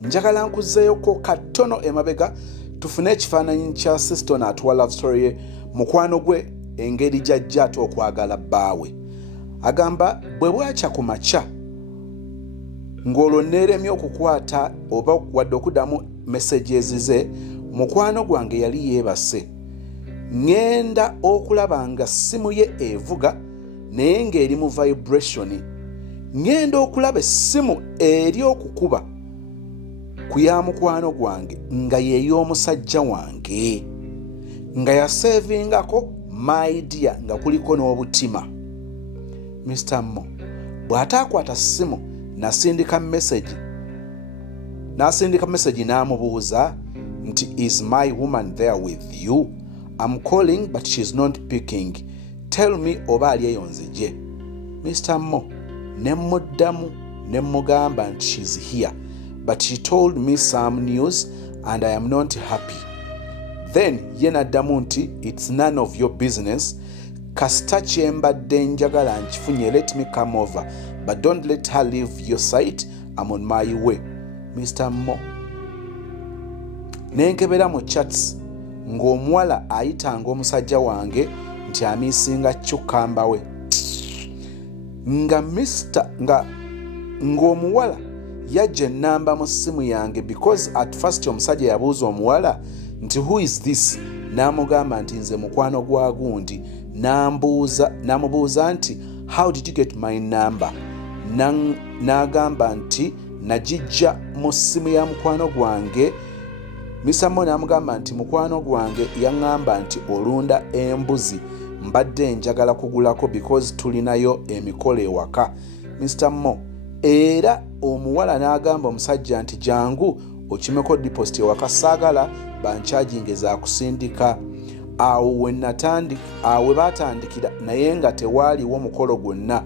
Njagala nkuzzeeyoko katono emabega tufune ekifaananyi kya sister n'atuwa love story ye mukwano gwe engeri gy'ajja ate okwagala bbaawe. Agamba bwe bwakya ku makya ng'olwo neeremye okukwata oba wadde okuddamu messages ze, mukwano gwange yali yeebase. Ngenda okulaba nga ssimu ye evuga naye ng'eri mu vibration. Ngenda okulaba essimu eri okukuba ku ya mukwano gwange nga y'ey'omusajja wange nga yasevingako my dear nga kuliko n'obutima. Mr. Mo bw'ataakwata ssimu nasindika message n'amubuuza nti is my woman there with you? I'm calling but she's not picking. Tell me oba ali eyonze gye. Mr. Mo nemuddamu nemugamba nti she's here but she told me some news and I am not happy. Then ye n'addamu nti it's none of your business. Kasita kyembadde njagala nkifunye, let me come over but don't let her leave your sight. I'm on my way. Mr. Mo nenkebera mu chats ng'omuwala ayitanga omusajja wange nti amiisinga kyukamba we ng'omuwala yajja ennamba mu ssimu yange because at first omusajja yabuuza omuwala nti who is this? N'amugamba nti nze mukwano gwa gundi. N'amubuuza nti how did you get my number? N'agamba nti nagijja mu ssimu ya mukwano gwange. Mr. Mo n'amugamba nti mukwano gwange yaŋŋamba nti olunda embuzi mbadde njagala kugulako because tulinayo emikolo ewaka. Mr. Mo era omuwala n'agamba omusajja nti jangu okimeko deposit ewaka saagala bankyajinge za kusindika. Awo we baatandikira naye nga tewaaliwo mukolo gwonna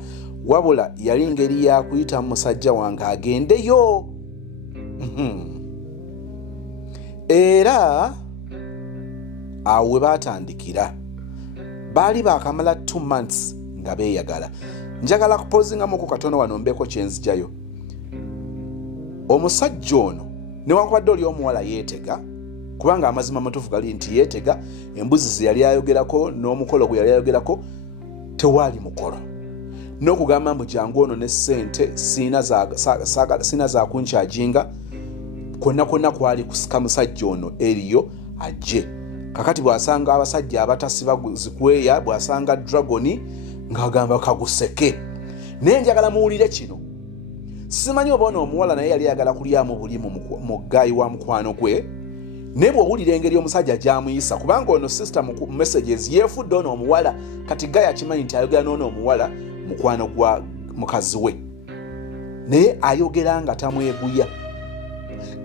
wabula yali ngeri yakuyita musajja wange agendeyo. Era awo we baatandikira baali baakamala 2 months nga beeyagala. Njagala kupozingamuku katono wano mbeeko kyenzijjayo. Omusajja ono newankubadde oli omuwala yeetega, kubanga amazima matuufu gali nti yeetega, embuzi ze yali ayogerako n'omukolo gwe yali ayogerako tewaali mukolo. N'okugamba mbu jangu ono ne ssente sina za kunkyajinga, kwonna kwali kusika musajja ono eriyo ajje. Kakati bw'asanga abasajja abatasiba zikweya, bw'asanga dragoni ng'agamba kaguseke. Naye njagala muwulire kino. Simanyi oba ono omuwala naye yali ayagala kulyamu bulimu mu gaayi wa mukwano gwe. Naye bw'owulira engeri omusajja gy'amuyisa, kubanga ono sister mu messages yeefudde ono omuwala kati gaayi akimanyi nti ayogera n'ono omuwala mukwano gwa mukazi we. Naye ayogera nga tamweguya.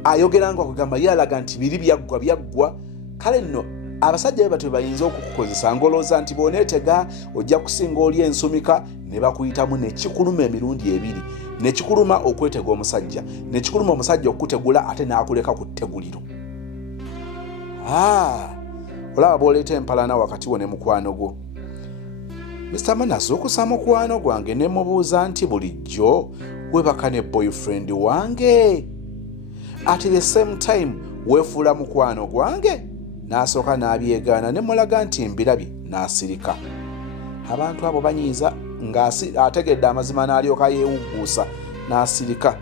Ayogera nga okugamba yalaga nti biri byaggwa. Kale nno abasajja be batwe bayinza okukukozesa ngolooza nti bw'oneetega ojja kusinga oli ensumika ne bakuyitamu nekikuluma emirundi ebiri. Nekikuluma okwetega omusajja, nekikuluma omusajja okutegula ate n'akuleka ku tteguliro. Olaba bw'oleeta empalana wakati wo ne mukwano gwo. Mr. Mo nazuukusa mukwano gwange ne mubuuza nti bulijjo webaka ne boyfriend wange at the same time weefuula mukwano gwange? N'asooka n'abyegaana ne mulaga nti mbirabye n'asirika. Abantu abo banyiiza ng'ategedde amazima n'alyoka yeewugguusa n'asirika.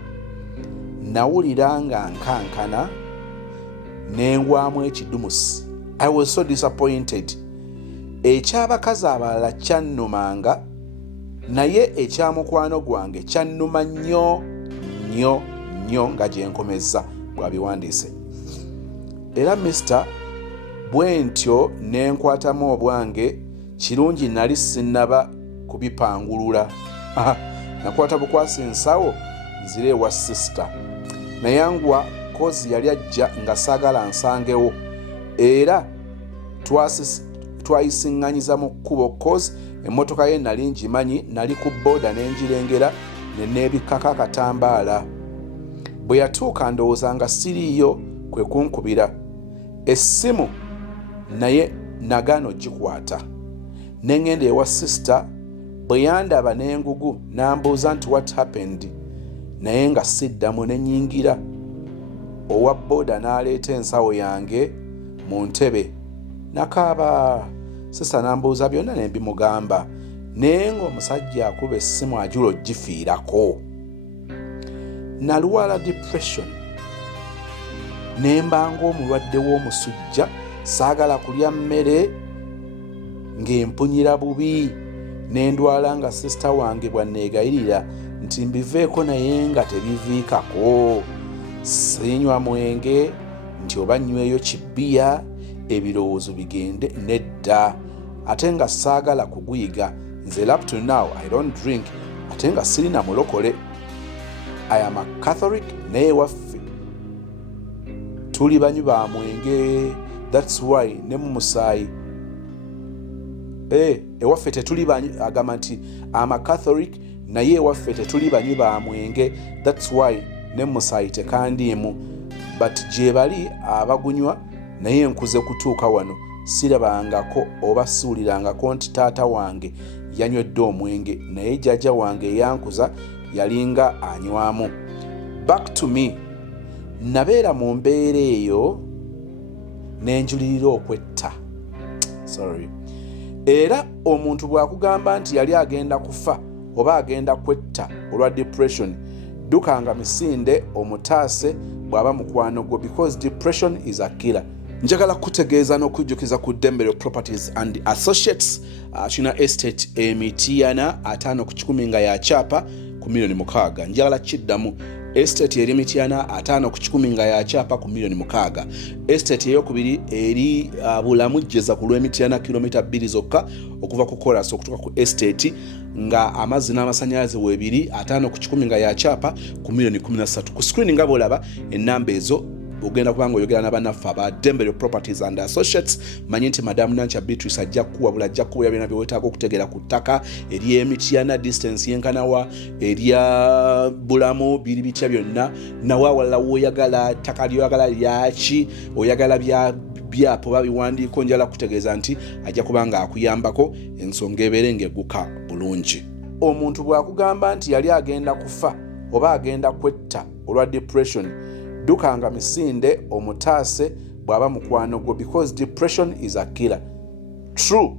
Nawulira nga nkankana n'engwamu ekidumusi. I was so disappointed. Eky'abakazi abalala kyannumanga naye ekya mukwano gwange kyannuma nnyo nga gye nkomezza bw'abiwandiise. Era Mr. bwe ntyo ne nkwatamu obwange, kirungi nali sinnaba kubipangulula. Nakwata bukwasi ensawo nzire ewa sister. Nayanguwa kozi yali ajja nga saagala nsangewo. Era twayisiŋŋanyiza mu kkubo kozi emmotoka ye nali ngimanyi, nali ku booda n'engirengera ne neebikkako akatambaala. Bwe yatuuka ndowooza nga siriiyo kwe kunkubira essimu, naye nagaana ogikwata. Ne ŋŋenda ewa sister. Bwe yandaba n'engugu n'ambuuza nti what happened, naye nga siddamu ne nnyingira. owa boda n'aleeta ensawo yange mu ntebe. Nakaaba. Sista n'ambuuza byonna ne mbimugamba. Naye ng'omusajja akuba essimu ajula ogifiirako. Nalwala depression. Ne mba ng'omulwadde w'omusujja, saagala kulya mmere ng'empunyira bubi. Ne ndwala nga sista wange bwanneegayirira nti mbiveeko naye nga tebiviikako. Siinywa mwenge nti oba nnyweyo kibbiya ebirowoozo bigende nedda. Ate nga saagala kuguyiga. Nze up to now I don't drink. Ate nga sirina mulokole. I am a Catholic naye waffe tuli banywi ba mwenge. That's why ne mu musaayi ewaffe tetuli agamba nti I'm a Catholic naye ewaffe tetuli banywi ba mwenge. That's why ne mu musaayi tekandiimu. But gye bali abagunywa naye nkuze kutuuka wano sirabangako oba siwulirangako nti taata wange yanywedde omwenge naye jjajja wange eyankuza yalinga anywamu. Back to me. Nabeera mu mbeera eyo n'enjulirira okwetta. Era omuntu bw'akugamba nti yali agenda kufa oba agenda kwetta olwa depression, ddukanga misinde omutaase bw'aba mukwano gwo, because depression is a killer. Njagala kutegeeza n'okujjukiza ku Dembele Properties and Associates. Kina estate Emitiana 5/10 nga ya chapa ku $6,000,000. Njagala kiddamu estate eri Emitiana 5/10 nga ya chapa ku $6,000,000. Estate eyokubiri eri Bulamujjeza ku lw'Emitiana kilomita 2 zokka okuva ku Chorus okutuuka ku estate nga amazzi n'amasannyalaze weebiri 5/10 nga ya chapa ku $13,000,000. Ku screen nga bw'olaba ennamba ezo ogenda kubanga oyogera n'abannaffe aba Dembele Properties and Associates. Manyi nti Madamu Nancha Beatrice ajja kuwabula ajja kuwa byonna byewetaaga okutegeera ku ttaka eri Emitiana, distance yenkanawa erya Bulamu, biri bitya byonna. Nawe awalala w'oyagala ttaka lyoyagala lyaki, oyagala byapo babiwandiiko, njala kutegeeza nti ajja kubanga akuyambako ensonga ebeere ng'egguka bulungi. Omuntu bw'akugamba nti yali agenda kufa oba agenda kwetta olwa depression, ddukanga misinde omutaase bw'aba mukwano gwo, because depression is a killer. True.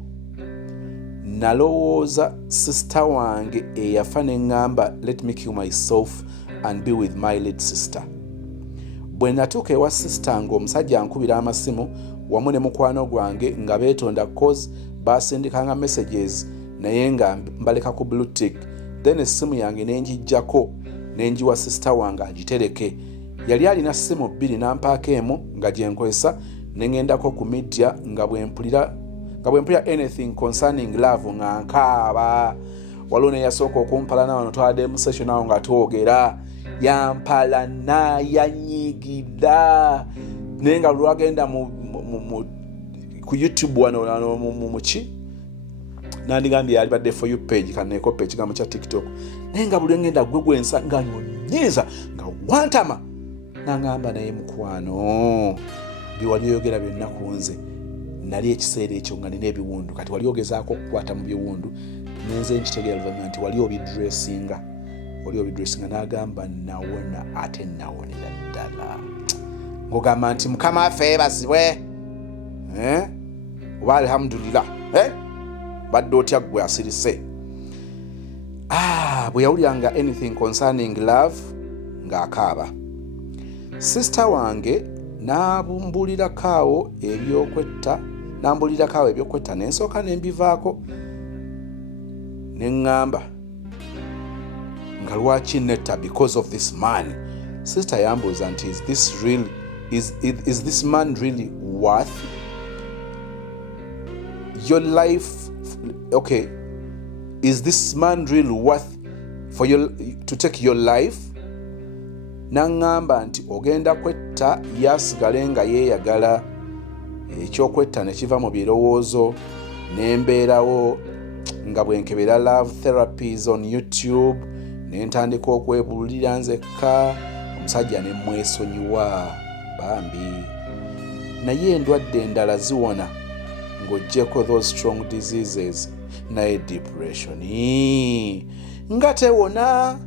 Nalowooza sister wange eyafa n'eŋŋamba let me kill myself and be with my late sister. Bwe natuuka ewa sister ng'omusajja ankubira amasimu wamu ne mukwano gwange nga beetonda cause baasindikanga messages naye nga mbaleka ku blue tick. Then essimu yange n'engijjako n'enjiwa sister wange agitereke. Yali alina ssimu 2 n'ampaako emu nga gye nkozesa ne ŋŋendako ku media nga bwe mpulira anything concerning love nga nkaaba. Waliwo ne yasooka okumpalana wano twadde mu session awo nga twogera. Yampalana yanyigira naye nga lwagenda ku YouTube wano muki nandigambye yali badde for you page kaneekopa ekigambo kya TikTok naye nga buli ngenda gwegwensa nga nyonyiza nga wantama nangamba naye mukwano biwali oyogera byonna ku nze nali ekiseera ekyo nga nina ebiwundu kati wali ogezaako okukwata mu biwundu nenze nkitegeera luvannyuma nti wali obidressinga n'agamba nawona ate nawonera ddala ng'ogamba nti mukama waffe yeebazibwe oba alhamdulillah badde otya gwe asirise. Bwe yawuliranga anything concerning love ng'akaaba. Sister wange n'ambulirako awo ebyokwetta n'ensooka n'embivaako ne ŋŋamba nga lwaki netta because of this man. Sister yambuuza nti is this man really worth your life? Okay, is this man really worth for you to take your life? Nangamba nti ogenda kwetta yasigale nga yeeyagala. Ekyokwetta ne kiva mu birowoozo n'embeerawo nga bwenkebera love therapies on YouTube n'entandika okwebulira nzekka. Omusajja ne mwesonyiwa bambi naye endwadde endala ziwona ng'oggyeko those strong diseases naye depression nga tewona.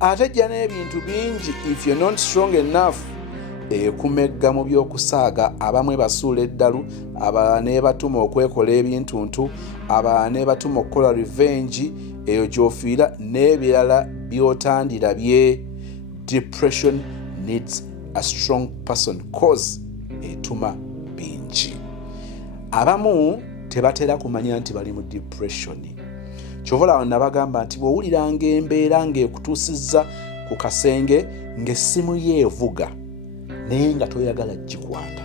Ate jja n'ebintu bingi if you're not strong enough ekumegga mu by'okusaaga, abamwe basuula eddalu, abalala ne batuma okwekola ebintuntu, abalala ne batuma okukola revenge, eyo gy'ofiira n'ebirala by'otandira bye. Depression needs a strong person cause etuma bingi. Abamu tebatera kumanya nti bali mu depression. Kyovola nabagamba nti bw'owuliranga embeera ng'ekutuusizza ku kasenge ng'essimu yeevuga naye nga toyagala gikwata,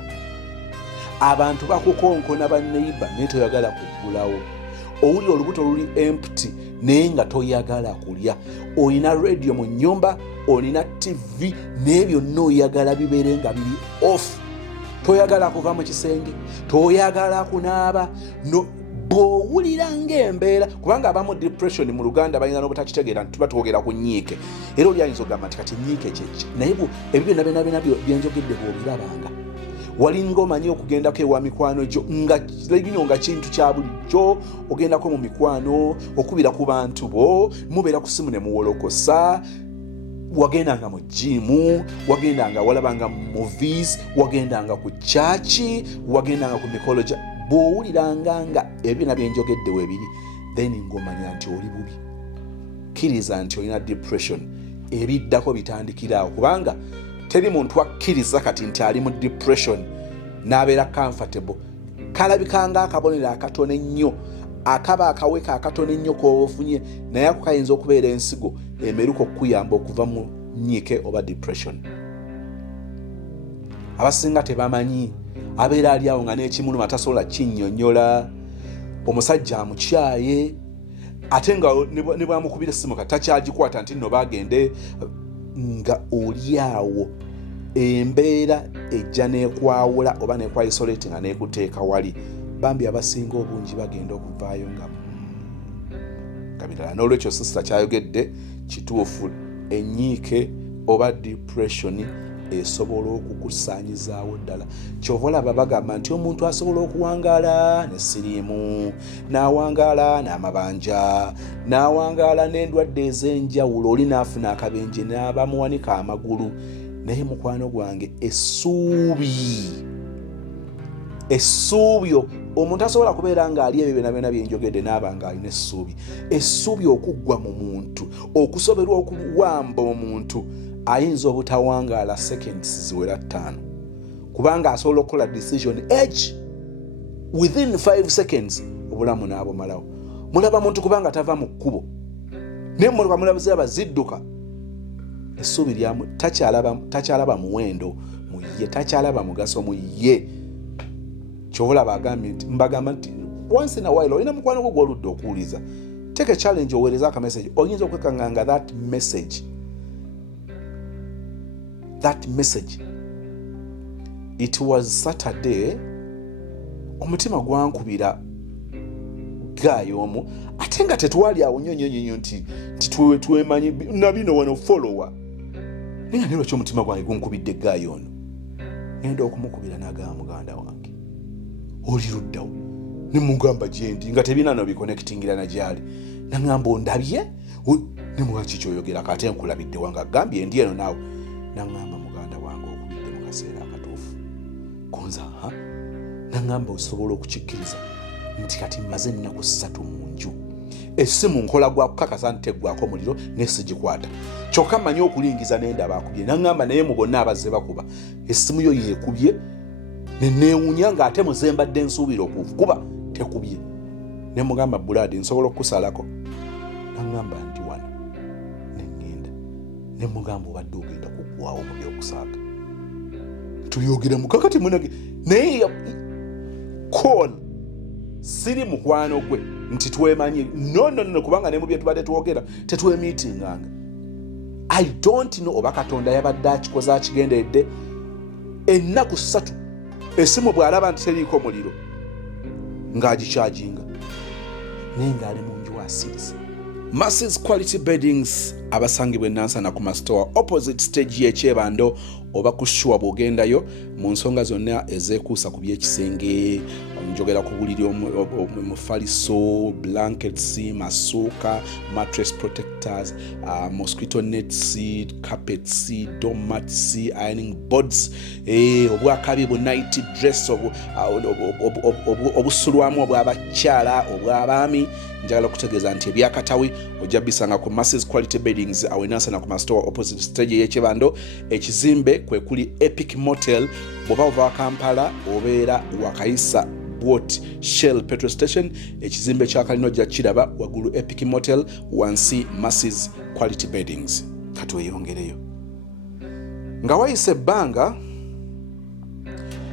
abantu bakukonkona banneiba naye toyagala kuggulawo, owulira olubuto luli empty naye nga toyagala kulya, olina radio mu nnyumba, olina TV naye byonna oyagala bibeere nga biri off, toyagala kuva mu kisenge, toyagala kunaaba, bw'owulira ng'embeera. Kubanga abamu depression mu Luganda balina n'obutakitegeera nti tuba twogera ku nnyiike, era oli ayinza okugamba nti kati nnyiike kyeki, naye ebyo byonna byenjogedde bw'obirabanga walinga omanyi okugendako ewa mikwano gyo nga legino nga kintu kya bulijjo, ogendako mu mikwano, okubira ku bantu bo, mubeera ku simu ne muwolokosa, wagendanga mu jimu, wagendanga walabanga movies, wagendanga ku chaachi, wagendanga ku mikolo gya. Bw'owuliranga nga ebyo nabyenjogedde weebiri, then ng'omanya nti oli bubi, kkiriza nti olina depression. Ebiddako bitandikiraawo, kubanga teri muntu akkiriza kati nti ali mu depression n'abeera comfortable. Kalabikanga akabonero akatono ennyo, akaba akaweka akatono ennyo k'ofunye, naye ako kayinza okubeera ensigo emeruka okukuyamba okuva mu nnyiike oba depression. Abasinga tebamanyi, abeera ali awo nga n'ekimuluma tasobola kinnyonnyola, omusajja amukyaye, ate nga ne bwamukubira essimu kati takyagikwata nti nno bagende, nga oli awo embeera ejja n'ekwawula oba n'ekwayisolate nga n'ekuteeka wali. Bambi abasinga obungi bagenda okuvaayo nga birala. N'olwekyo sisita kyayogedde kituufu, ennyiike oba depression esobola okukusaanyizaawo ddala. Kyova olaba bagamba nti omuntu asobola okuwangaala n'essiriimu, n'awangaala n'amabanja, n'awangaala n'endwadde ez'enjawulo, oli n'afuna akabenje n'abamuwanika amagulu. Naye mukwano gwange, essuubi omuntu asobola kubeera ng'ali ebyo byonna byenjogedde n'aba ng'alina essuubi. Essuubi okuggwa mu muntu, okusoberwa okuwamba omuntu, ayinza obutawangaala seconds ziwera 5, kubanga asobola okukola decision within 5 seconds obulamu n'abumalawo. Mulaba muntu kubanga tava mu kkubo, naye mmotoka mulabizira bazidduka, essuubi lyamu takyalaba muwendo mu ye, takyalaba mugaso mu ye. Kyobola mbagamba nti once in a while olina mukwano gwo gw'oludde okuwuliza, take a challenge, oweereza aka message, oyinza okwekanganga that message. It was Saturday, omutima gwankubira gaayo omu, ate nga tetwali awo nnyo nti twemanyi nabino wano follower, naye nga lwaki omutima gwange gunkubidde gaayo ono. Ngenda okumukubira n'agamba muganda wange, oli luddawo, ne mugamba gyendi nga tebina no biconnectingira na gyali. Nangamba ondabye, ne mwaki kyoyogera kate nkulabidde wange, agambye ndi eno naawe. Nangamba muganda wange okubidde mu kaseera akatuufu. Konza nangamba osobola okukikkiriza nti kati mmaze ennaku 3 mu nju, essimu nkola gwa kukakasa nti teggwako muliro nesigikwata, kyokka mmanyi okulingiza n'endaba akubye. Nangamba naye mu bonna abazze bakuba, essimu yo yeekubye, neewuunya ng'ate muze mbadde nsuubira okukuba tekubye. Ne mugamba Buladi, nsobola okukusalako? Nangamba ndi wano, ne ngenda. Ne mugamba obadde ogenda kuggwawo mu byokusaaga, tuyogera mukakati munage, naye call siri mukwano gwe nti twemanyi, no, kubanga ne mu bye tubadde twogera tetwemiitinganga. I don't know oba Katonda yabadde akikoze akigenderedde. Ennaku 3 essimu bw'alaba nti teriiko muliro ng'agikyajinga, naye ng'ali mu nju asiriza. Masses Quality Beddings abasangibwa e Nansana ku Mastowa opposite stage y'ekyebando oba kushuwa bw'ogendayo mu nsonga zonna ezeekuusa ku by'ekisenge, njogera ku buliri omufaliso, blankets, masuuka, mattress protectors, mosquito nets, carpets, doormats, ironing boards, obwakabi bu night dress, obusulwamu obw'abakyala, obw'abaami. Njagala okutegeeza nti ebyakatawi ojja bisanga ku Masses Quality Beddings awenansana ku mastore opposite stage y'Ekibando. Ekizimbe kwe kuli Epic Motel. Bw'oba ova Kampala obeera wakayisa Bwot Shell petrol station, ekizimbe kya kalina ojja kiraba waggulu Epic Motel, wansi Masses Quality Beddings. Kati weyongereyo nga wayise ebbanga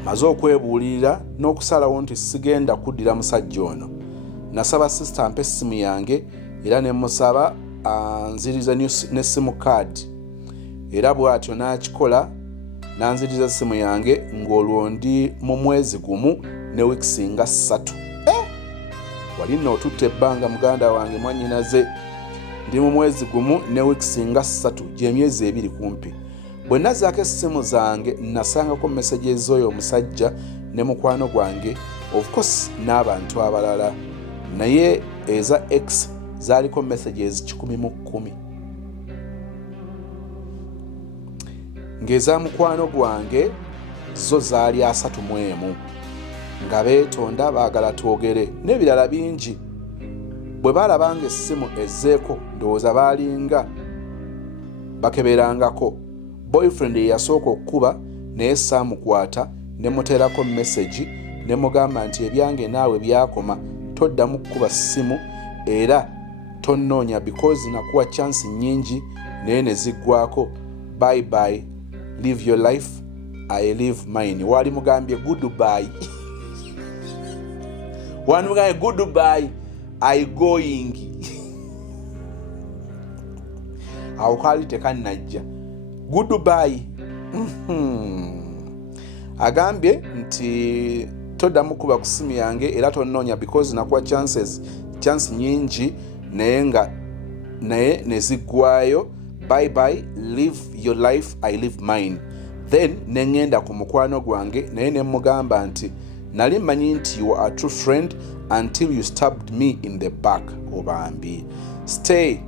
maze okwebuulirira n'okusalawo nti sigenda kuddira musajja ono. Nasaba sister ampe essimu yange era ne musaba anziriza n'essimu card, era bw'atyo n'akikola n'anziriza essimu yange ng'olwo ndi mu mwezi gumu ne weeks nga 3. Wali nno otutte ebbanga muganda wange mwannyinaze, ndi mu mwezi gumu ne weeks nga 3, gy'emyezi 2 kumpi. Bwe nazaako essimu zange nasangako messages oyo omusajja ne mukwano gwange, of course n'abantu abalala, naye eza X zaaliko messages 110 mu 10. Ng'eza mukwano gwange zo zaali 31 nga beetonda baagala twogere n'ebirala bingi. Bwe baalabanga essimu ezzeeko ndowooza baalinga bakeberangako. Boyfriend ye yasooka okukuba naye saamukwata, ne muteerako message ne mugamba nti ebyange naawe byakoma, toddamu kukuba ssimu era tonnoonya because nakuwa chance nnyingi naye ne ziggwako. Bye bye, live your life, I live mine. Wali mugambye goodbye. Wali mugambye goodbye, I going. Awo kaali tekannajja. Goodbye. Agambye nti toddamu kuba ku ssimu yange era tonnoonya because nakuwa chance nyingi naye ne ziggwayo. Bye bye, live your life, I live mine. Then ne ngenda ku mukwano gwange naye ne mugamba nti nali mmanyi nti you are a true friend until you stabbed me in the back. Obambi, stay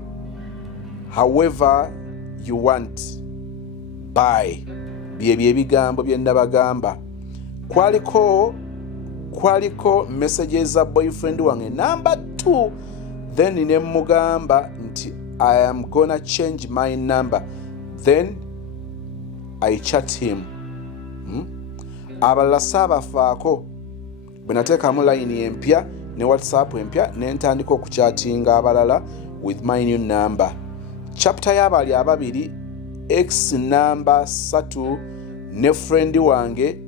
however you want. Bye. Byebyo ebigambo bye ndabagamba. Kwaliko messages za boyfriend wange number 2. Then ne mugamba nti I am gonna change my number. Then I chat him. Abalala saabafaako. Bwe nateekamu line empya ne WhatsApp empya ne ntandika okuchatinga abalala with my new number. Chapter y'abali ababiri, X number 3 ne friend wange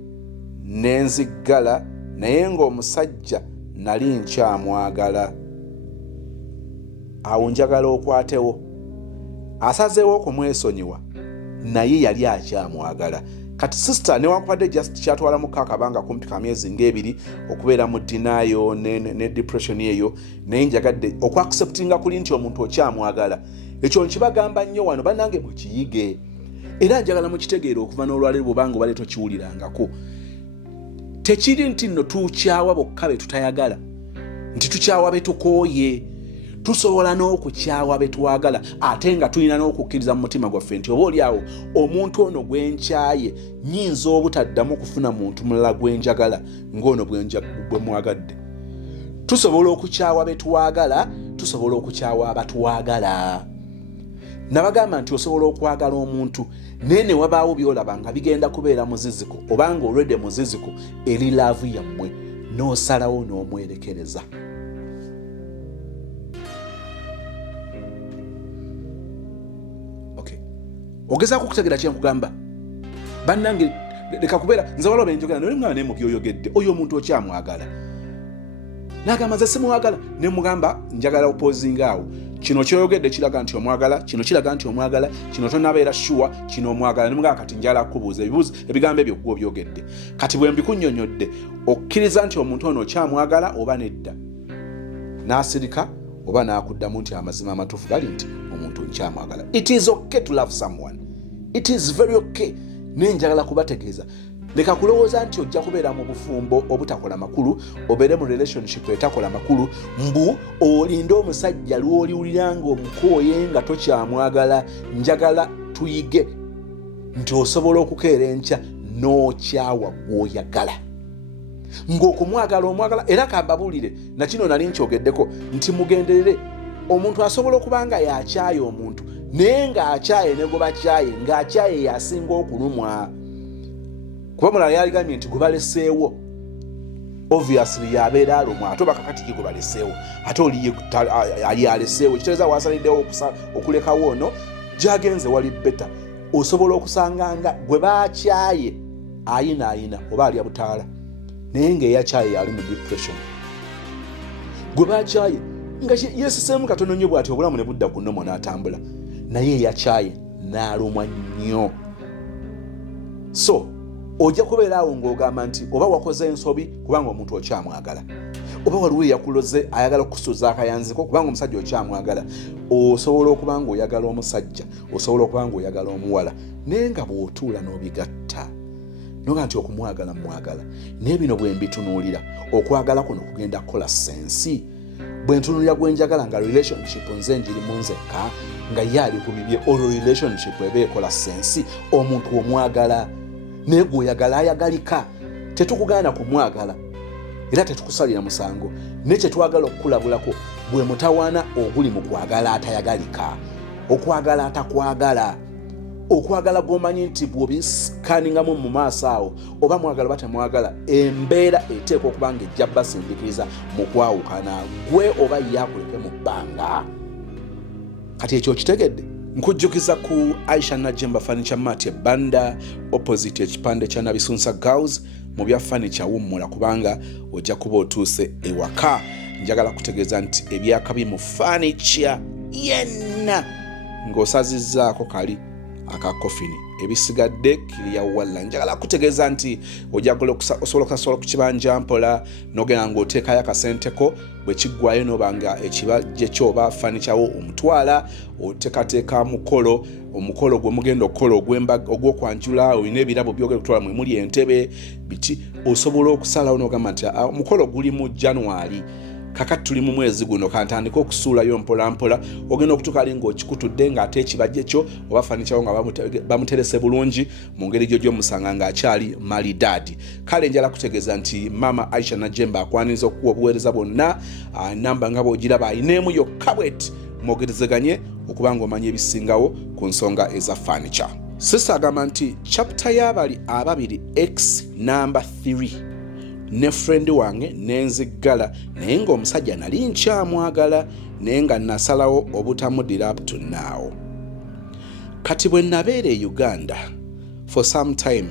nenzigala naye ng'omusajja nali nkyamwagala. Awo njagala okwatewo. Asazeewo okumwesonyiwa naye yali akyamwagala. Kati sister newankubadde just kyatwala mu kakabanga kumpi ka myezi ng'ebiri okubeera mu denial ne depression eyo, naye njagadde okwakuceptinga kuli nti omuntu okyamwagala. Ekyo nkibagamba nnyo wano bannange mukiyige. Era njagala mukitegeera okuva n'olwaleero bw'obanga obale tokiwulirangako. Tekiri nti nno tukyawa bokka be tutayagala, nti tukyawa be tukooye. Tusobola n'okukyawa be twagala ate nga tulina n'okukkiriza mu mutima gwaffe nti oba oliawo omuntu ono gwe nkyaye nnyinza obutaddamu kufuna muntu mulala gwe njagala ng'ono bwe mwagadde. Tusobola okukyawa be twagala, tusobola okukyawa abatwagala. Nabagamba nti osobola okwagala omuntu naye ne wabaawo by'olaba nga bigenda kubeera muziziko obanga olwedde muziziko eri laavu yammwe n'osalawo n'omwerekereza. Ogezaako okutegeera kye nkugamba. Bannange leka kubeera nze waliwo benjogera naye mwana mu byoyogedde oyo omuntu okyamwagala. Nagamba nze simwagala ne mugamba njagala opozinga awo. Kino kyoyogedde kiraga nti omwagala, kino kiraga nti omwagala, kino tonabeera sure, kino omwagala. Ne mugamba kati njala kubuuza ebigambo ebyo gwo byogedde. Kati bwe mbikunnyonnyodde okkiriza nti omuntu ono okyamwagala oba nedda. N'asirika oba n'akuddamu nti amazima amatuufu gali nti omuntu nkyamwagala. It is okay to love someone. It is very okay. nenjagala kubategeeza leka kulowooza nti ojja kubeera mu bufumbo obutakola makulu obeere mu relationship etakola makulu mbu olinde omusajja lw'oliwulira ng'omukooye nga tokyamwagala. Njagala tuyige nti osobola okukeera enkya n'okyawa gw'oyagala ng'okumwagala era kambabuulire na kino nali nkyogeddeko nti mugenderere omuntu asobola okuba nga yakyaye omuntu naye ng'akyaye ne gwe bakyaye ng'akyaye yasinga okulumwa kuba mulala yaligambye nti gwe baleseewo obviously yabeera alumwa ate bakakati gwe baleseewo ate oli aleseewo ekitegeeza wasaliddewo okulekawo ono gyagenze wali beta osobola okusanga nga gwe bakyaye ayinaayina oba alya butaala naye ng'eyakyaye yali mu depression. Gwe bakyaye nga yeesiseemu katono nnyo bw'ati obulamu ne budda ku nnomo n'atambula naye eyakyaye n'alumwa nnyo. So ojja kubeera awo ng'ogamba nti oba wakoze ensobi kubanga omuntu okyamwagala oba waliwo eyakuloze ayagala okukusuuza akayanziko kubanga omusajja okyamwagala. Osobola okuba ng'oyagala omusajja osobola okuba ng'oyagala omuwala naye nga bw'otuula n'obigatta noga nti okumwagala mwagala naye bino bwe mbitunuulira okwagala kuno kugenda kukola sensi. Bwe ntunuulira gwe njagala nga relationship nze njiri mu nzekka nga ye ali ku bibye olwo relationship eba ekola sensi. Omuntu omwagala naye gweoyagala ayagalika tetukugaana kumwagala era tetukusalira musango naye kyetwagala okukulabulako gwe mutawaana oguli mu kwagala atayagalika, okwagala atakwagala, okwagala gw'omanyi nti bw'obisikaningamu mu maaso awo oba mwagala batamwagala embeera eteekwa okuba nga ejja basindiikiriza mu kwawukana gwe oba yakuleke mu bbanga. Kati ekyo kitegedde nkujjukiza ku Aisha Najemba Furniture Mart Banda opposite ekipande kya Nabisunsa Girls mu bya furniture wummula kubanga ojja kuba otuuse ewaka. Njagala kutegeeza nti ebyakabi mu furniture yenna ng'osazizzaako kali akakofini ebisigadde kiriya walla. Njagala kutegeeza nti ojagala osobola ku kibanja mpola n'ogenda ng'oteekayo akasenteko bwe kiggwayo n'obanga ekibajje kyoba furniture wo omutwala oteekateeka omukolo gwe mugenda okukola ogw'okwanjula olina ebirabo byogenda okutwala mwe muli entebe biti osobola okusalawo n'ogamba nti omukolo guli mu January kakati tuli mu mwezi guno kantandika okusuulayo mpola mpola ogenda okutuuka ali ng'okikutudde ng'ate ekibajje kyo oba furniture nga bamuterese bulungi mu ngeri gyo gy'omusanga ng'akyali malidadi. Kale njala kutegeeza nti Mama Aisha Najemba akwaniriza okuwa obuweereza bwonna namba nga bw'ogiraba ayineemu yokka bweti mwogerezeganye okuba ng'omanya ebisingawo ku nsonga eza furniture. Sister agamba nti chapter y'abali ababiri X number 3 ne friend wange nenzigala naye ng'omusajja nali nkyamwagala naye nga nasalawo obutamudira up to now. Kati bwe nabeera e Uganda for some time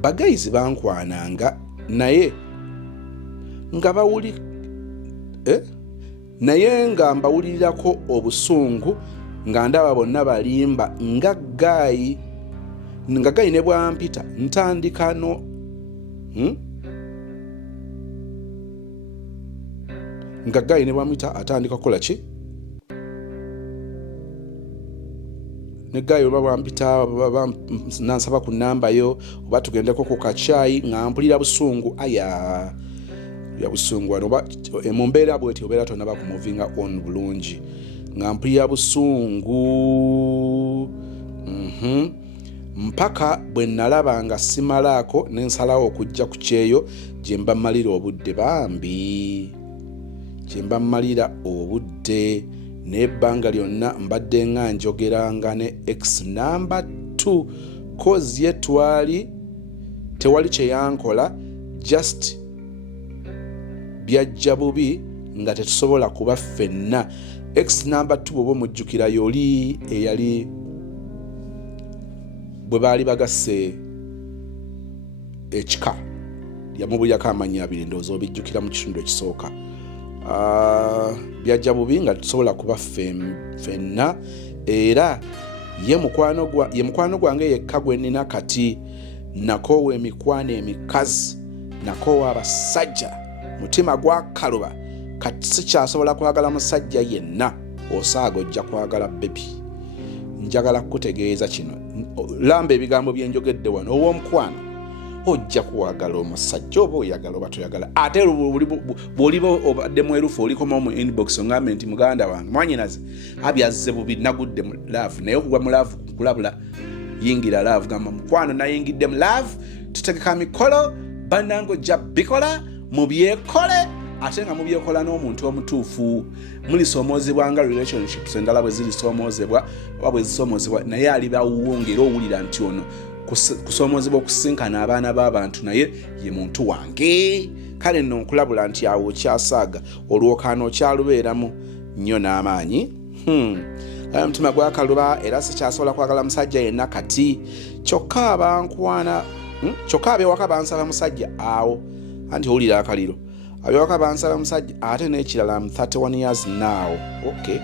bagayizi bankwananga naye nga mbawulirirako obusungu nga ndaba bonna balimba nga gayi ne bwampita ntandika nga gayi ne bwamita atandika kukola ki ne gayi oba bwampita nansaba ku namba yo oba tugendeko ku kacaayi nga mpulira busungu ya busungu wano mu mbeera bweti obeera tonaba ku movinga on bulungi nga mpulira busungu mpaka bwe nalaba nga simalaako nensalawo okujja ku kyeyo gye mba mmalira obudde bambi kyemba mmalira obudde n'ebbanga lyonna mbadde nga njogeranga ne X number 2 cause ye tewali kye yankola just byajja bubi nga tetusobola kuba ffenna. X number 2 oba omujjukira yoli eyali bwe baali bagasse ekika yamubulyako amannya abiri ndowooza obijjukira mu kitundu ekisooka. Byajja bubi nga tusobola kuba ffenna era ye mukwano gwange yekka gwe nnina kati. Nakoowa emikwano emikazi, nakoowa abasajja, mutima gwakaluba kati sikyasobola kwagala musajja yenna osaaga ojja kwagala bebi. Njagala kutegeeza kino lamba ebigambo byenjogedde wano ow'omukwano ojja kuwagala omusajja oba oyagala oba toyagala ate bw'oliba obadde mwerufu olikoma mu inbox ongambe nti muganda wange mwanyinaze abyazze bubi nagudde mu laavu naye okugwa mu laavu kulabula yingira laavu gamba mukwano nayingidde mu laavu tutegeka mikolo bannange ojja bikola mubyekole ate nga mubyekola n'omuntu omutuufu mulisoomozebwa nga relationships endala bwe zirisoomozebwa oba bwe zisoomozebwa naye alibawuwo ngera owulira nti ono kusoomozebwa okusinkana abaana b'abantu naye ye muntu wange kale nno nkulabula nti awo okyasaaga olwokaano okyalubeeramu nnyo n'amaanyi omutima gwakaluba era sikyasobola kwagala musajja yenna kati kyokka abankwana kyokka abewaka bansaba musajja awo anti owulira akaliro abewaka bansaba musajja ate n'ekirala 31 years now okay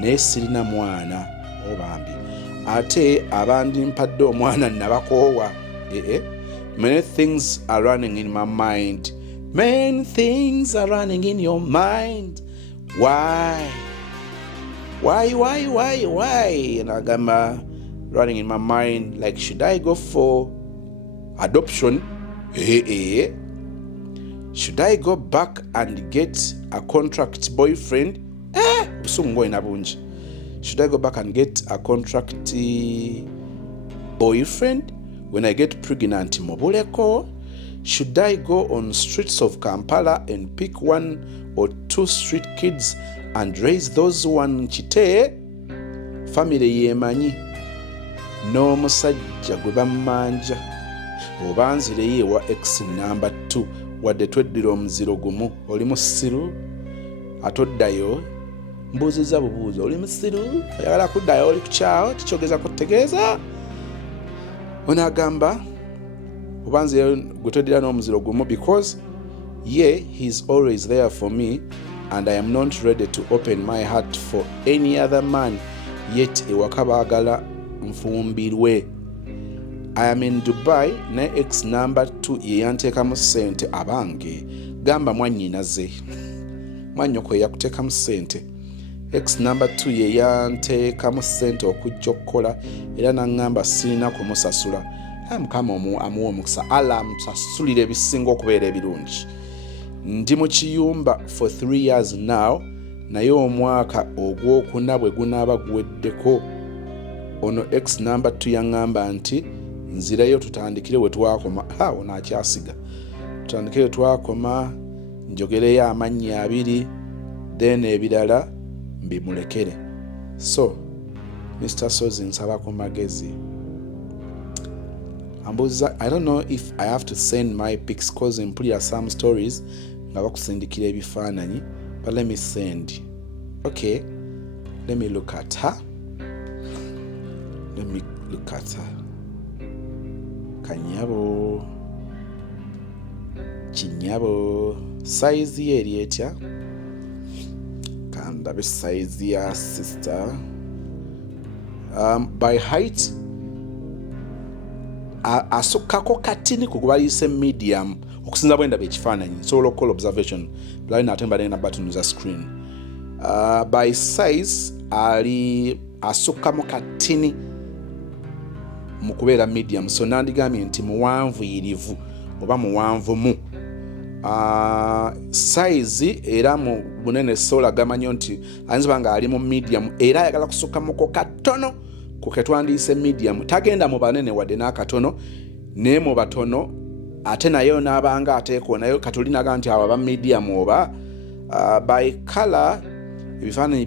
naye sirina mwana obambi ate abandi mpadde omwana nabakoowa many things are running in my mind. Many things are running in your mind. Why? And agamba running in my mind like, should I go for adoption? Should I go back and get a contract boyfriend? Should I go back and get a contract boyfriend when I get pregnant? Mobuleko? Should I go on streets of Kampala and pick 1 or 2 street kids and raise those one chite? Family yemanyi no musajja gwe bammanja obanzire ye wa X number 2 wadde tweddira omuziro gumu oli musiru atoddayo mbuuziza bubuuzo oli musiru oyagala kuddayo oli kukyawo kikyogeza kutegeeza onagamba obanzire gwe tweddira n'omuziro gumu because he's always there for me and I am not ready to open my heart for any other man yet ewaka baagala nfumbirwe. I am in Dubai ne X number 2 yeyanteekamu ssente abange gamba mwannyinaze mwanyoko yakuteekamu ssente. X number 2 yeyanteekamu ssente okujja okukola era naŋŋamba sirina kumusasula. Mukama amuwa omukisa ala amusasulira ebisinga okubeera ebirungi. Ndi mu kiyumba for 3 years now naye omwaka ogwokuna bwe gunaaba guweddeko ono X number 2 yaŋŋamba nti nzirayo tutandikire we twakoma. Ono akyasiga tutandikire we twakoma njogereyo amannya 2 then ebirala mbimulekere. So Mr. Sozi nsaba ku magezi. I don't know if I have to send my pics cause mpulira some stories nga bakusindikira ebifaananyi, but let me send. Okay, let me look at her. Kanyabo Kinyabo size ye eri etya? Kandabe size ya sister. By height asukako katini kukubalise medium okusinza bwenda bekifaananyi nsobola okukola observation bulayi natemba na button za screen. By size ali asukamo katini mu kubeera medium, so nandigambye nti muwanvu yirivu oba muwanvu mu size era mu bunene sola gamanyo nti ayinza nga ali mu medium era ayagala kusukamuko katono kuketwandiise medium. Tagenda mu banene wadde n'akatono ne mu batono ate nayo n'abanga ateeko nayo katulinaga nti aba ba medium oba by color. Ebifaananyi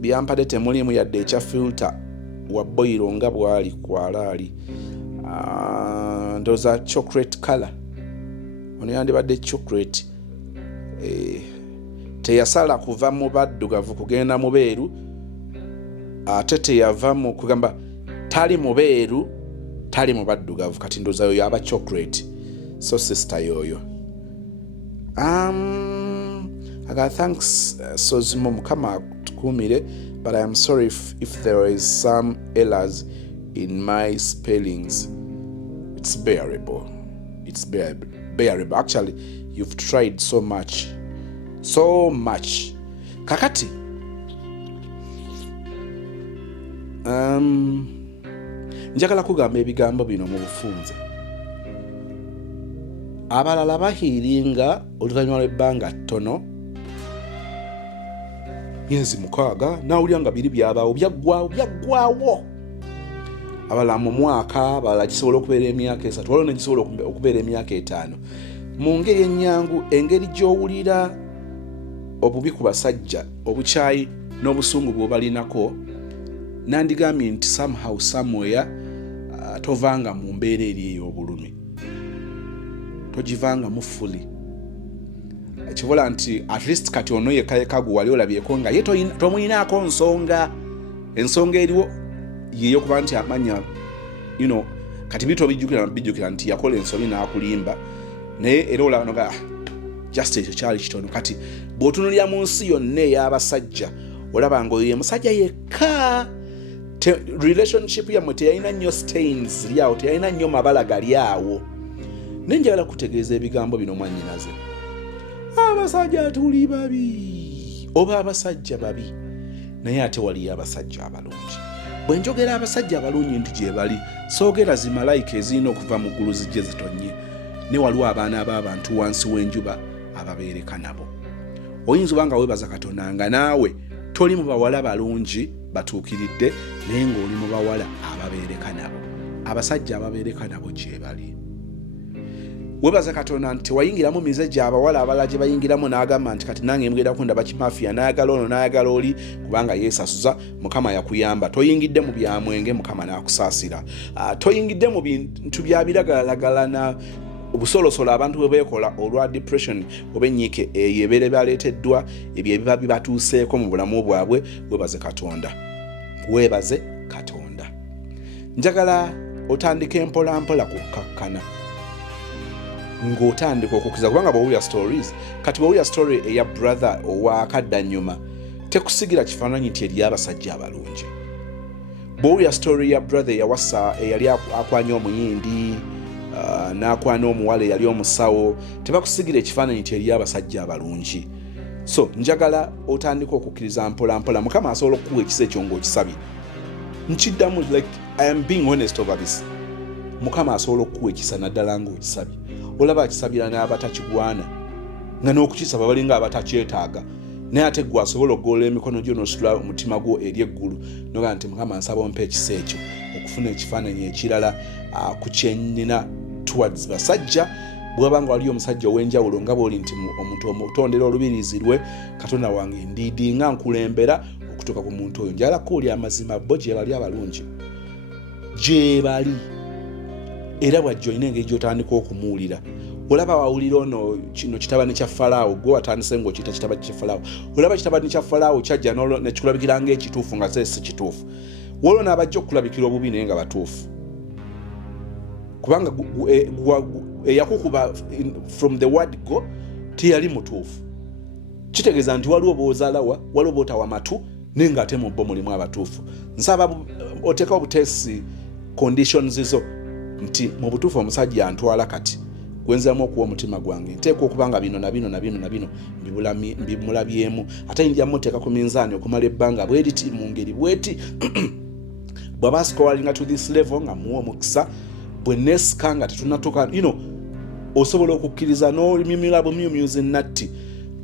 byampadde temulimu yadde ekya filter wa boiro nga bwali kwalaali ndoza chocolate color ono yandibadde chocolate. Teyasala kuva mu baddugavu kugenda mu beeru ate teyava mu kugamba tali mu beeru tali mu baddugavu kati ndoza yoyo aba chocolate. So sister yoyo I got thanks Sozimo Mukama tukumire, but I am sorry if there is some errors in my spellings. It's bearable. Actually, you've tried so much. Kakati njagala kugamba ebigambo bino mu bufunze. Abalala bahiiringa oluvannyuma lw'ebbanga ttono, myezi 6, nawulira nga biri byabaawo byaggwaawo. Abalala mu mwaka, abalala kisobola okubeera emyaka 3, waliwo ne kisobola okubeera emyaka 5. Mu ngeri ennyangu, engeri gy'owulira obubi ku basajja, obukyayi n'obusungu bw'obalinako, nandigambye nti somehow somewhere tovanga mu mbeera eri ey'obulumi, togivanga mu fully. Kivola nti at least kati ono yekka gwe wali olabyeko nga ye tomuyinaako ensonga eriwo yeyokuba nti amanya kati bito bijjukira nti yakola ensobi n'akulimba, naye era olabanoga just ekyo kyali kitono. Kati bw'otunulira mu nsi yonna ey'abasajja olaba nga oyo ye musajja yekka, relationship yammwe teyalina nnyo stains lyawo, teyalina nnyo mabala gali awo. Nenjagala kutegeeza ebigambo bino mwannyinaze, abasajja tuli babi oba abasajja babi, naye ate waliyo abasajja abalungi. Bwe njogera abasajja abalungi nti gye bali, soogera zimalayika ezirina okuva mu ggulu zijje zitonye, ne waliwo abaana b'abantu wansi w'enjuba ababeereka nabo. Oyinza oba nga weebaza Katonda nga naawe toli mu bawala balungi batuukiridde, naye ng'oli mu bawala ababeereka nabo. Abasajja ababeereka nabo gye bali. Webaza Katonda nti wayingiramu mize gy'abawala abalala gye bayingiramu n'agamba nti kati nange mugenda kunda bakimafiya, n'ayagala ono n'ayagala oli, kubanga yeesasuza, Mukama yakuyamba. Toyingidde mu byamwenge, Mukama n'akusaasira. Toyingidde mu bintu bya biragalalagala obusolosolo abantu bwe beekola olwa depression oba ennyike eyo ebeere baleeteddwa ebyo ebiba bibatuuseeko mu bulamu bwabwe. Webaze Katonda, weebaze Katonda. Njagala otandike mpolampola kukkakkana, ng'otandika okukiza, kubanga bw'owulira stories, kati bw'owulira story eya brother owa kaddannyuma, tekusigira kifaananyi nti eri abasajja abalungi. Bw'owulira story ya brother eyawasa eyali akwanya omuyindi, n'akwana omuwala eyali omusawo, tebakusigira ekifaananyi nti eri abasajja abalungi. So njagala otandika okukkiriza mpolampola. Mukama asobola okukuwa ekisa ekyo ng'okisabye. Nkiddamu, like I am being honest over this. Mukama asobola okukuwa ekisa naddala ng'okisabye. Olaba akisabira n'abatakigwana, nga n'okukisaba balinga abatakyetaaga, naye ate gwe asobola okugolola emikono gyo n'ositula omutima gwo eri eggulu noga nti Mukama nsaba ompe ekisa ekyo okufuna ekifaananyi ekirala ku kyennyina towards basajja. Bw'aba nga waliyo omusajja ow'enjawulo nga bw'oli nti omuntu omutondera olubirizi lwe, Katonda wange ndiidinga nkulembera okutuuka ku muntu oyo. Njala kuwulira amazima bo gye bali abalungi, gye bali. Era bw'ajja olina engeri gy'otandika okumuwulira. Olaba wawulira ono kino kitabani kya Falaawo, gwe watandise ng'okiyita kitabani kya Falaawo. Olaba kitabani kya Falaawo kyajja ne kikulabikira ng'ekituufu nga si kituufu. Waliwo n'abajja okukulabikira obubi naye nga batuufu. Kubanga eyakukuba from the word go teyali mutuufu. Kitegeeza nti waliwo b'ozaalawa, waliwo b'otawa matu, naye ng'ate mu bo mulimu abatuufu. Nsaba oteekawo buteesi conditions zo nti mu butuufu omusajja antwala kati gwenziramu okuwa omutima gwange, nteeka okuba nga bino na bino na bino na bino mbimulabyemu, ate njya muteeka ku minzaani okumala ebbanga bweriti mu ngeri bweti. Bw'aba scoring to this level nga muwa omukisa, bwe neesika nga tetunatuuka, osobola okukkiriza n'omyumyula bumyumyuzi natti,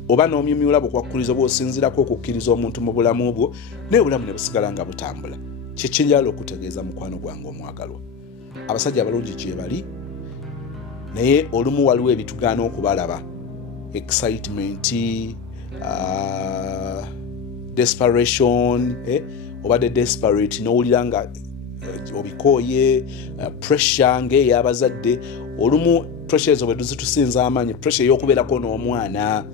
oba n'omyumyula bw'okwakkiriza bw'osinzirako okukkiriza omuntu mu bulamu bwo, naye obulamu ne busigala nga butambula. Kye njagala okutegeeza mukwano gwange omwagalwa. Abasajja abalungi gye bali, naye olumu waliwo ebitugaana okubalaba. Excitement, desperation, obadde desperate n'owulira nga obikooye, pressure ng'ey'abazadde. Olumu pressure ezo bwe zitusinza amaanyi, pressure ey'okubeerako n'omwana.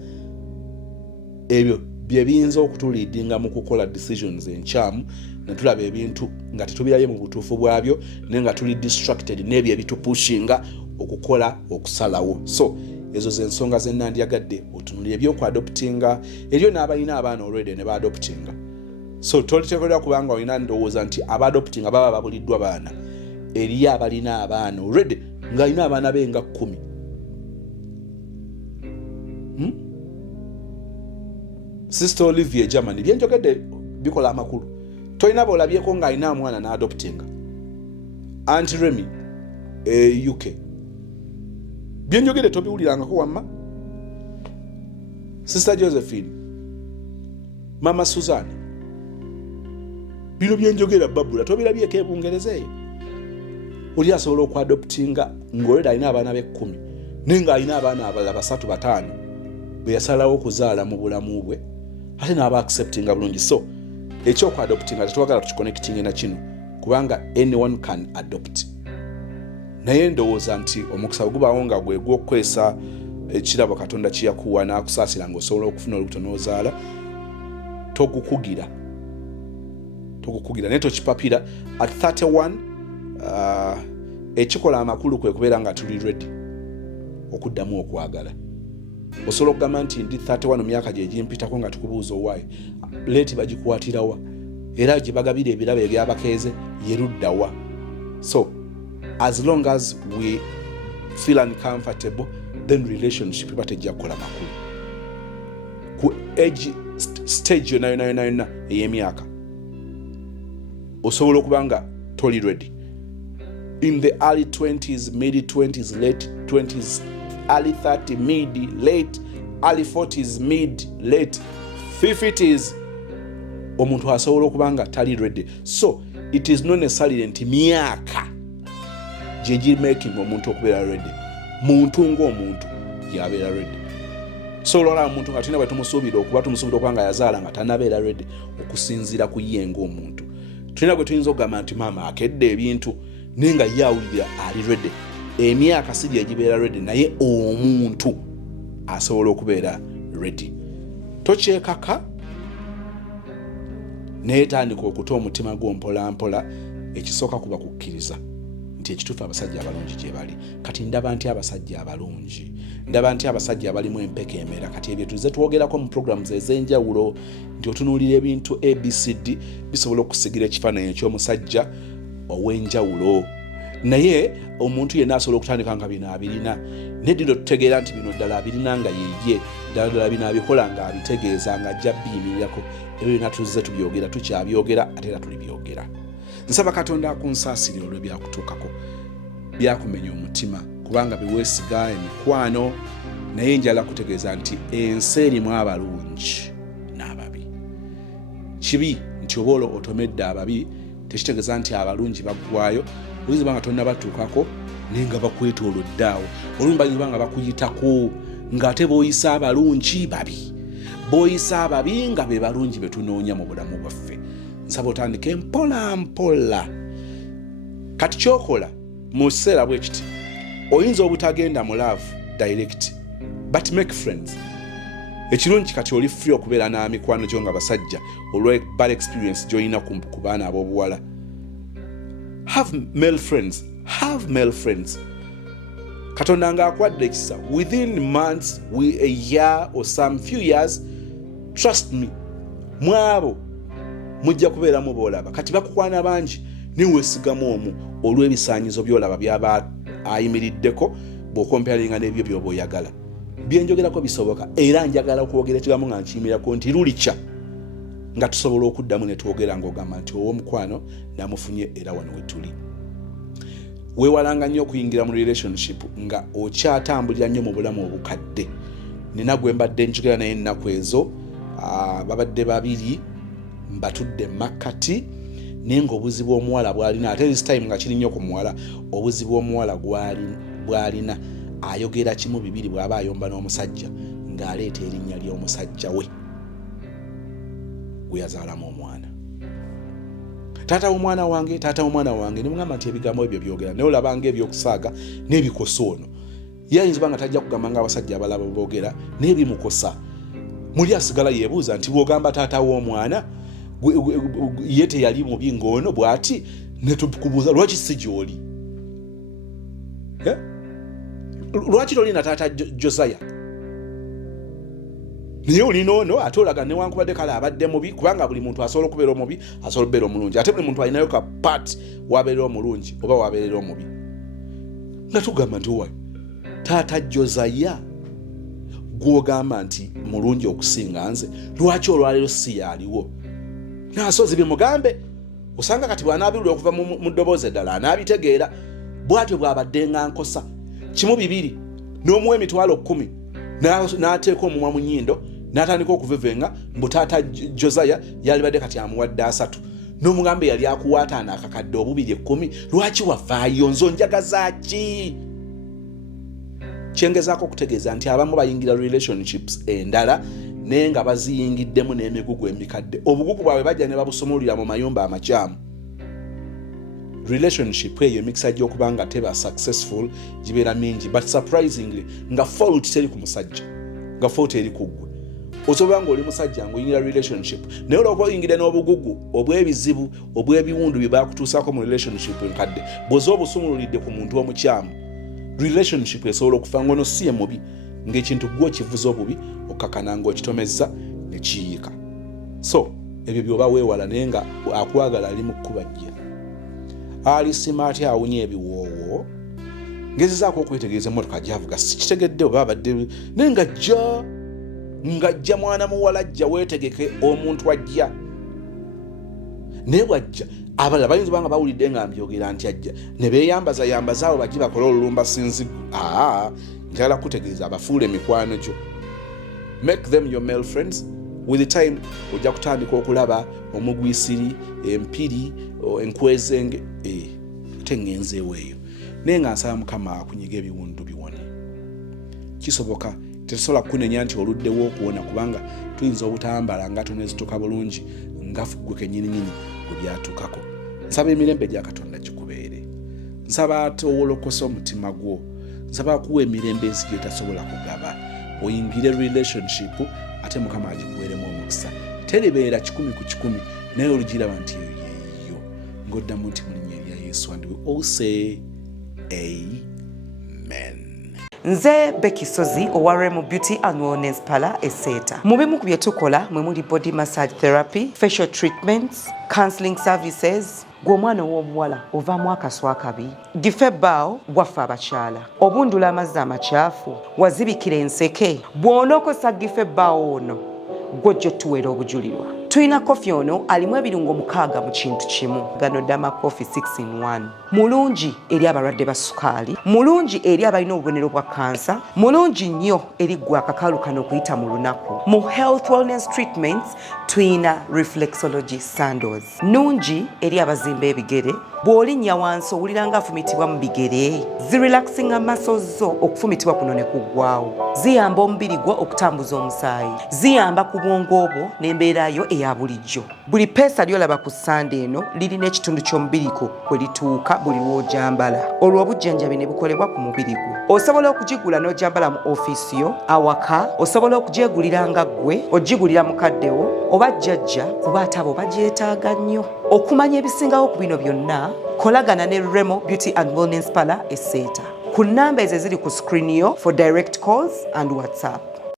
Ebyo bye biyinza okutuliidinga mu kukola decisions enkyamu, ne tulaba ebintu nga tetubirabye mu butuufu bwabyo, naye nga tuli distracted n'ebyo ebitupushinga okukola okusalawo. So ezo ze nsonga ze nandyagadde otunulira ebyokuadoptinga. Eriyo n'abalina abaana already ne baadoptinga. So toliteekolera kubanga olina ndowooza nti abaadoptinga baba babuliddwa baana. Eriyo abalina abaana already ng'alina abaana be nga 10. Sister Olivia Germany byenjogedde bikola amakulu. Tolina bolabyeko ng'alina omwana n'adoptinga. Auntie Remy UK byenjogere tobiwulirangako wamma. Sister Josephine, Mama Susan, bino byenjogera babula tobirabyeko ebungereza eyo. Oli asobola okwadoptinga ng'oleda alina abaana be10 naye ng'alina abaana abalala 3-5 be yasalawo okuzaala mu bulamu bwe ate n'aba acceptinga bulungi. So ekyokwadoptinga tetwagala tukiconnectinge na kino kubanga anyone can adopt. Naye ndowooza nti omukisa ogubaawo nga gwe gw'okukwesa ekirabo Katonda kyeyakuwa n'akusaasira ng'osobola okufuna olubuto n'ozaala, togukugira naye tokipapira. At 31 ekikola amakulu kwe kubeera nga tuli ready okuddamu okwagala. Osobola okugamba nti ndi 31 myaka gye gimpitako nga tukubuuza owaayi leeti bagikuwatirawa era gye bagabira ebirabo ebyabakeeze yeruddawa. So as long as we feel uncomfortable, then relationship batejja kukola makulu. Ku age stage yonna ey'emyaka osobola okuba nga toli ready. In the early 20s, mid 20s, late 20s, early 30s, mid, late, early 40s, mid, late 50s, omuntu asobola okuba nga tali ready. So it is not necessarily nti myaka gye making omuntu okubeera ready. Muntu ng'omuntu yabeera ready. So lola omuntu nga tulina bwe tumusuubira okuba nga yazaala nga tanabeera ready okusinziira ku ye ng'omuntu. Tulina bwe tuyinza okugamba nti maama akedde ebintu naye nga ye awulira ali ready. Emyaka si gye gibeera ready naye omuntu asobola okubeera ready. Tokyekaka naye tandika okuta omutima gwo mpola mpola. Ekisooka kuba kukkiriza nti ekituufu abasajja abalungi gye bali. Kati ndaba nti abasajja abalungi, ndaba nti abasajja abalimu empeka emera. Kati ebyo tuze twogerako mu programs ez'enjawulo nti otunuulira ebintu ABCD bisobola okusigira ekifaananyi eky'omusajja ow'enjawulo. Naye omuntu yenna asobola okutandika nga bino abirina neddido tutegeera nti bino ddala abirina nga yeye ddala bino abikola nga abitegeeza nga ajja biyimirirako. Ebyo byonna tuzze tubyogera tukyabyogera ate era tulibyogera. Nsaba Katonda akunsaasire olw'ebyakutuukako byakumenya omutima kubanga biweesiga emikwano. Naye njala kutegeeza nti ensi erimu abalungi n'ababi. Kibi nti oba otomedde ababi tekitegeeza nti abalungi baggwayo. Oyinza banga tonna batuukako naye nga bakwetoolodde awo. Olumu bayinza banga bakuyitako ng'ate b'oyisa abalungi babi, b'oyisa ababi nga be balungi be tunoonya mu bulamu bwaffe. Nsaba otandike mpola mpola. Kati kyokola mu kiseera bwe kiti oyinza obutagenda mu love direct but make friends. Ekirungi kati oli free okubeera n'amikwano gyo nga basajja olwe bad experience gy'olina ku baana ab'obuwala. Have male friends. Katonda ng'akwadde ekisa within months, a year or some few years, trust me, mwabo mujja kubeeramu boolaba. Kati bakukwana bangi niweesigamu omu olw'ebisaanyizo by'olaba byaba ayimiriddeko bw'okomparinga n'ebyo by'oba oyagala. Byenjogerako bisoboka era njagala okwogera ekigambo nga nkiyimirako nti lulikya nga tusobola okuddamu ne twogera ng'ogamba nti ow'omukwano namufunye era wano we tuli. Weewalanga nnyo okuyingira mu relationship nga okyatambulira nnyo mu bulamu obukadde. Nina gwe mbadde njogera naye ennaku ezo babadde babiri mbatudde makkati naye ng'obuzibu omuwala bw'alina ate this time nga kiri nnyo ku muwala. Obuzibu omuwala bw'alina ayogera kimu bibiri bw'aba ayomba n'omusajja ng'aleeta erinnya ly'omusajja we gwe yazaalamu omwana. Taata w'omwana wange ne mugamba nti ebigambo ebyo byogera naye olabanga ebyokusaaga n'ebikosa ono. Ye ayinza banga tajja kugamba ng'abasajja abalala boogera naye bimukosa. Muli asigala yeebuuza nti bw'ogamba taata w'omwana ye teyali mubi ng'ono bw'ati ne tukubuuza lwaki si gy'oli? Lwaki tolina taata Josiah? Naye olina ono ate olaga newankubadde kale abadde mubi kubanga buli muntu asobola okubeera omubi asobola okubeera omulungi ate buli muntu alinayo ka part wabeera omulungi oba wabeera omubi. Nga tugamba nti owaye taata Josiah gw'ogamba nti mulungi okusinga nze lwaki olwaleero si yaaliwo? Nasozi bimugambe osanga kati bw'anaabirula okuva mu ddoboozi eddala anaabitegeera bw'atyo bw'abadde nga nkosa kimu bibiri n'omuwa emitwalo 10 n'ateeka omumwa mu nnyindo n'atandika okuvevenga mbu taata Josiah yalibadde kati amuwadde 3 n'omugambe yali akuwaataana akakadde obubiri 10 lwaki wavaayo nzo njagaza ki kyengezaako okutegeeza nti abamu bayingira relationships endala naye nga baziyingiddemu n'emigugu emikadde obugugu bwabwe bajja ne babusumulira mu mayumba amakyamu relationship eyo emikisa gy'okuba nga teba successful gibeera mingi but surprisingly nga fault teri ku musajja nga fault eri ku ggwe osobola nga oli musajja ng'oyingira relationship naye olwokuba oyingidde n'obugugu obw'ebizibu obw'ebiwundu bye bakutuusaako mu relationship enkadde bw'oza obusumululidde ku muntu omukyamu relationship esobola okufa ngono si ye mubi ng'ekintu gwe okivuza obubi okakana ng'okitomezza ne kiyiika so ebyo by'oba weewala naye nga akwagala ali mu kkubajja ali simaati awunya ebiwoowo ngezezaako okwetegereza emmotoka gy'avuga sikitegedde oba abadde naye ng'ajja mwana muwala ajja weetegeke omuntu ajja naye bw'ajja abalala bayinza obanga bawulidde nga mbyogera nti ajja ne beeyambaza awo bajje bakole olulumba sinzigu njagala kutegeeza abafuula emikwano gyo make them your male friends with the time ojja kutandika okulaba omugwisiri empiri enkwezenge ate ngenzeewo eyo naye nga nsaba Mukama akunyiga ebiwundu biwone kisoboka tetusobola kukunenya nti oluddewo okuwona kubanga tuyinza obutambala nga tonezituka bulungi nga ggwe kennyininyini gwe byatuukako nsaba emirembe gya Katonda gikubeere nsaba ate owolokosa omutima gwo nsaba akuwa emirembe ensi gyetasobola kugaba oyingire relationship ate Mukama agikuweeremu omukisa teribeera 100 ku 100 naye olugiraba nti eyo yeeyo ng'oddamu nti mu linnya erya Yesu and we all say amen. Nze Becky Sozi owa Beauty and Wellness Parlour Esseeta. Mu bimu ku bye tukola mwe muli body massage therapy, facial treatments, counseling services. Gwe omwana w'omuwala ovaamu akaswa akabi gife ebbaawo waffe abakyala obundula amazzi amakyafu wazibikira enseke bw'onookosa gife ebbaawo ono gw'ojja otuweera obujulirwa. Tulina kofi ono alimu ebirungo 6 mu kintu kimu. Gano Dama Coffee 6 in 1. Mulungi eri abalwadde ba sukaali, mulungi eri abalina obubonero bwa kansa, mulungi nnyo eri gwe akakalu kano okuyita mu lunaku. Mu health wellness treatments tulina reflexology sandals. Nungi eri abazimba ebigere, bw'olinnya wansi owulira nga afumitibwa mu bigere. Zirelaxinga muscles zo okufumitibwa kuno ne kuggwaawo. Ziyamba omubiri gwo okutambuza omusaayi. Ziyamba ku bwongo obwo n'embeera yo eya bulijjo. Buli peesa lyolaba ku ssande eno lirina ekitundu ky'omubiri gwo kwe lituuka buli lw'ojambala. Olwo obujjanjabi ne bukolebwa ku mubiri gwo. Osobola okugigula n'ojambala mu ofiisi yo, awaka, osobola okugyegulira nga ggwe, ogigulira mukaddewo, oba jjajja kuba ate abo bagyetaaga nnyo. Okumanya ebisingawo ku bino byonna, kolagana ne Beauty and Wellness Parlour Esseeta. Ku nnamba ezo eziri ku screen yo for direct calls and WhatsApp.